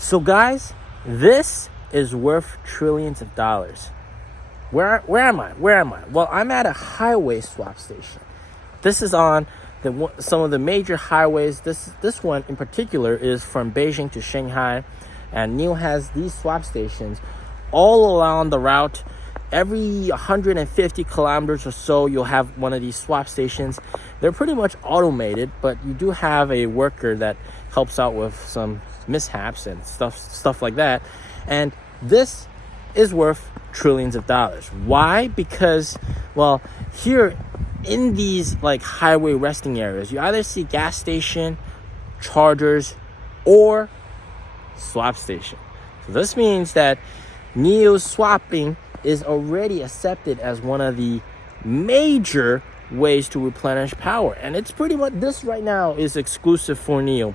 So guys, this is worth trillions of dollars. Where am I? Well, I'm at a highway swap station. This is on some of the major highways. This one in particular is from Beijing to Shanghai, and NIO has these swap stations all along the route. Every 150 kilometers or so, you'll have one of these swap stations. They're pretty much automated, but you do have a worker that helps out with some mishaps and stuff like that. And this is worth trillions of dollars. Why? Because, well, here in these like highway resting areas, you either see gas station, chargers, or swap station. So this means that NIO swapping is already accepted as one of the major ways to replenish power. And it's pretty much, this right now is exclusive for NIO.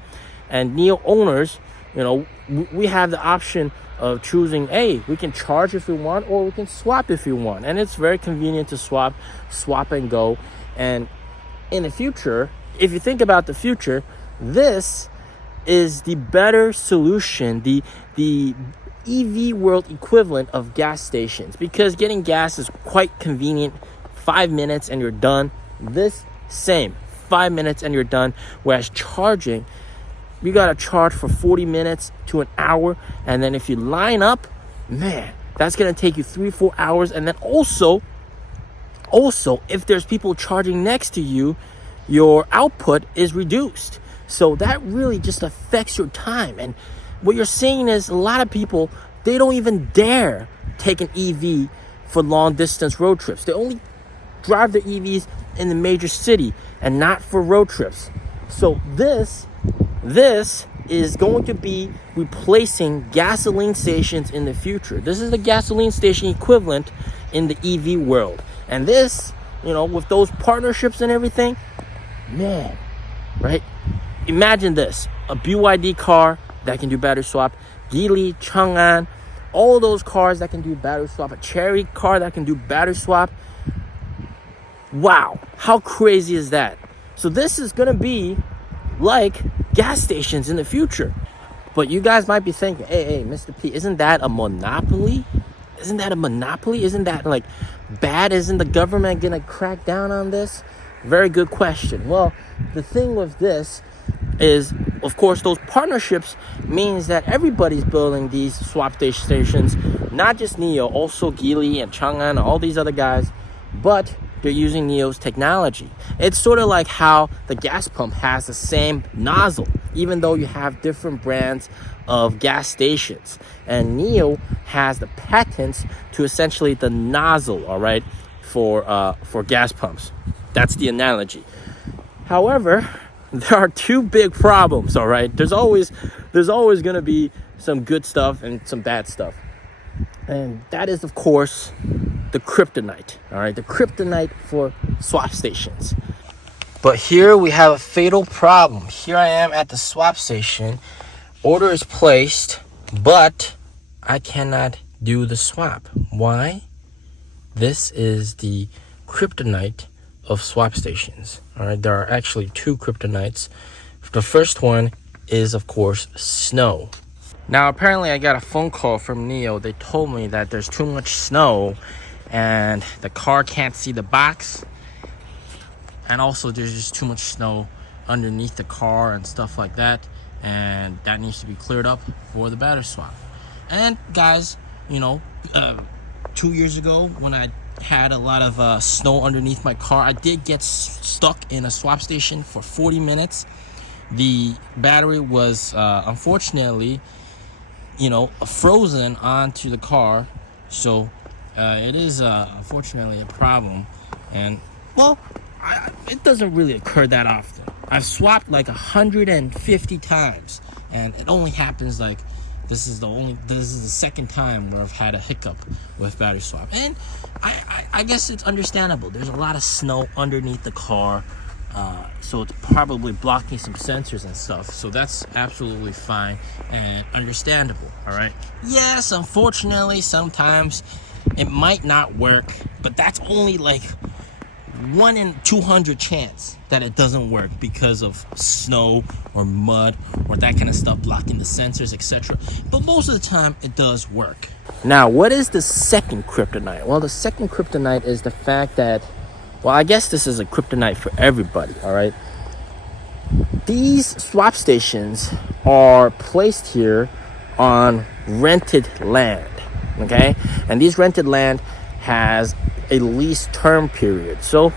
And NIO owners, we have the option of choosing, we can charge if we want, or we can swap if we want. And it's very convenient to swap and go. And in the future, if you think about the future, this is the better solution, the EV world equivalent of gas stations, because getting gas is quite convenient. 5 minutes and you're done. This same 5 minutes and you're done. Whereas charging, you gotta charge for 40 minutes to an hour, and then if you line up, man, that's gonna take you 3-4 hours. And then also if there's people charging next to you, your output is reduced. So that really just affects your time. And what you're seeing is a lot of people, they don't even dare take an EV for long distance road trips. They only drive their EVs in the major city and not for road trips. So this is going to be replacing gasoline stations in the future. This is the gasoline station equivalent in the EV world. And this, with those partnerships and everything, man, right? Imagine this, a BYD car that can do battery swap, Geely, Chang'an, all those cars that can do battery swap, a Chery car that can do battery swap. Wow, how crazy is that? So this is gonna be like gas stations in the future. But you guys might be thinking, hey, Mr. P, isn't that a monopoly? Isn't that like bad? Isn't the government gonna crack down on this? Very good question. Well, the thing with this is, of course, those partnerships means that everybody's building these swap stations, not just NIO, also Geely and Chang'an, all these other guys, but they're using NIO's technology. It's sort of like how the gas pump has the same nozzle, even though you have different brands of gas stations. And NIO has the patents to essentially the nozzle, all right, for gas pumps. That's the analogy. However, there are two big problems, all right? There's always going to be some good stuff and some bad stuff. And that is, of course, the kryptonite, all right? The kryptonite for swap stations. But here we have a fatal problem. Here I am at the swap station. Order is placed, but I cannot do the swap. Why? This is the kryptonite of swap stations. All right, there are actually two kryptonites. The first one is, of course, snow. Now, apparently I got a phone call from NIO. They told me that there's too much snow and the car can't see the box, and also there's just too much snow underneath the car and stuff like that, and that needs to be cleared up for the battery swap. And guys, 2 years ago when I had a lot of snow underneath my car, I did get stuck in a swap station for 40 minutes. The battery was unfortunately frozen onto the car, so it is unfortunately a problem. And well, it doesn't really occur that often. I've swapped like 150 times, and it only happens like this is the second time where I've had a hiccup with battery swap. And I guess it's understandable. There's a lot of snow underneath the car, so it's probably blocking some sensors and stuff. So that's absolutely fine and understandable, all right? Yes, unfortunately, sometimes it might not work, but that's only like 1 in 200 chance that it doesn't work because of snow or mud or that kind of stuff blocking the sensors, etc. But most of the time it does work. Now, what is the second kryptonite? Well, the second kryptonite is the fact that, well, I guess this is a kryptonite for everybody, all right? These swap stations are placed here on rented land, okay? And these rented land has a lease term period. So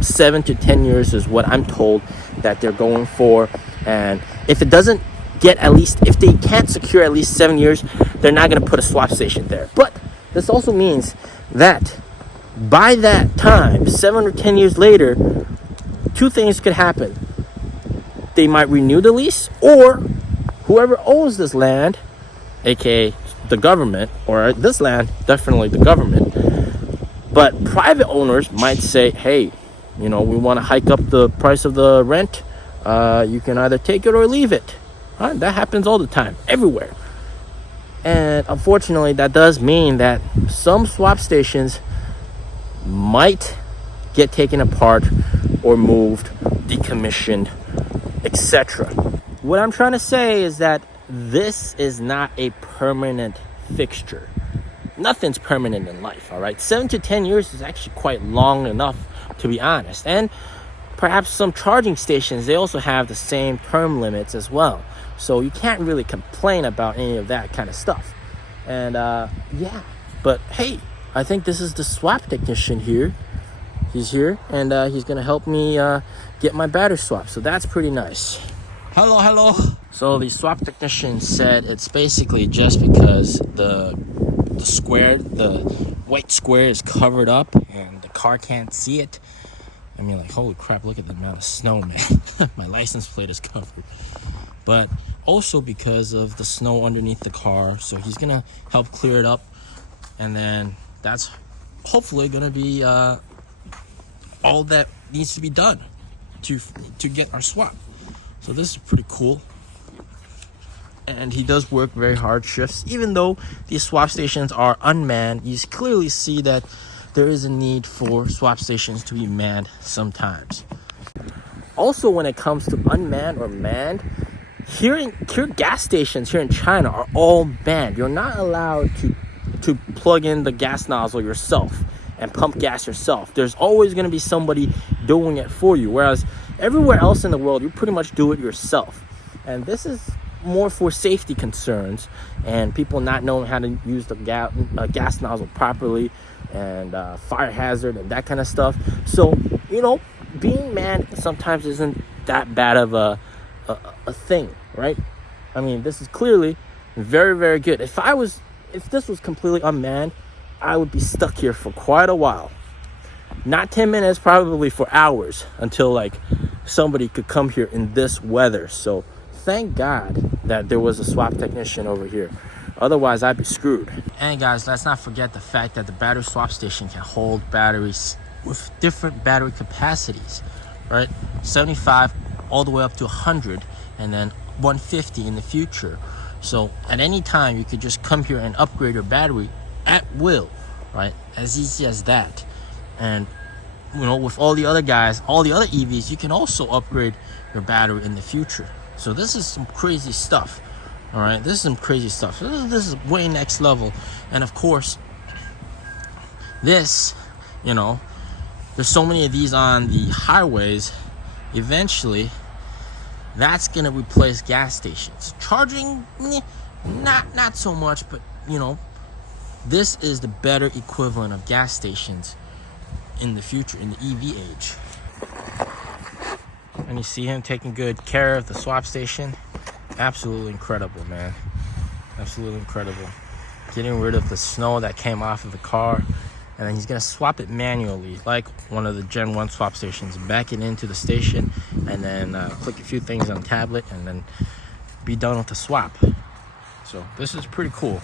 7 to 10 years is what I'm told that they're going for. And if it doesn't get at least, if they can't secure at least 7 years, they're not going to put a swap station there. But this also means that by that time, 7 or 10 years later, two things could happen. They might renew the lease, or whoever owns this land, aka the government, or this land, definitely the government, but private owners might say, hey, we want to hike up the price of the rent. You can either take it or leave it. That happens all the time, everywhere. And unfortunately, that does mean that some swap stations might get taken apart or moved, decommissioned, etc. What I'm trying to say is that this is not a permanent fixture. Nothing's permanent in life, all right? 7 to 10 years is actually quite long enough, to be honest. And perhaps some charging stations, they also have the same term limits as well. So you can't really complain about any of that kind of stuff. And yeah, but hey, I think this is the swap technician here. He's here, and he's gonna help me get my battery swap. So that's pretty nice. Hello. So the swap technician said it's basically just because the white square is covered up and the car can't see it. I mean, like, holy crap, look at the amount of snow, man. My license plate is covered. But also because of the snow underneath the car. So he's gonna help clear it up, and then that's hopefully gonna be all that needs to be done to get our swap. So this is pretty cool. And he does work very hard shifts. Even though these swap stations are unmanned, you clearly see that there is a need for swap stations to be manned sometimes. Also, when it comes to unmanned or manned, here gas stations here in China are all manned. You're not allowed to plug in the gas nozzle yourself and pump gas yourself. There's always going to be somebody doing it for you, whereas everywhere else in the world you pretty much do it yourself. And this is more for safety concerns and people not knowing how to use the gas nozzle properly, and fire hazard and that kind of stuff. So being manned sometimes isn't that bad of a thing, right? I mean, this is clearly very, very good. If this was completely unmanned, I would be stuck here for quite a while. Not 10 minutes, probably for hours, until like somebody could come here in this weather. So thank God that there was a swap technician over here. Otherwise, I'd be screwed. And guys, let's not forget the fact that the battery swap station can hold batteries with different battery capacities, right? 75 all the way up to 100, and then 150 in the future. So at any time, you could just come here and upgrade your battery at will, right? As easy as that. And with all the other guys, all the other EVs, you can also upgrade your battery in the future. So this is some crazy stuff. All right, this is some crazy stuff. This is way next level. And of course, this, there's so many of these on the highways. Eventually, that's gonna replace gas stations. Charging, not so much, but this is the better equivalent of gas stations in the future, in the EV age. And you see him taking good care of the swap station. Absolutely incredible, man. Absolutely incredible. Getting rid of the snow that came off of the car, and then he's gonna swap it manually, like one of the Gen 1 swap stations. Back it into the station, and then click a few things on the tablet, and then be done with the swap. So this is pretty cool.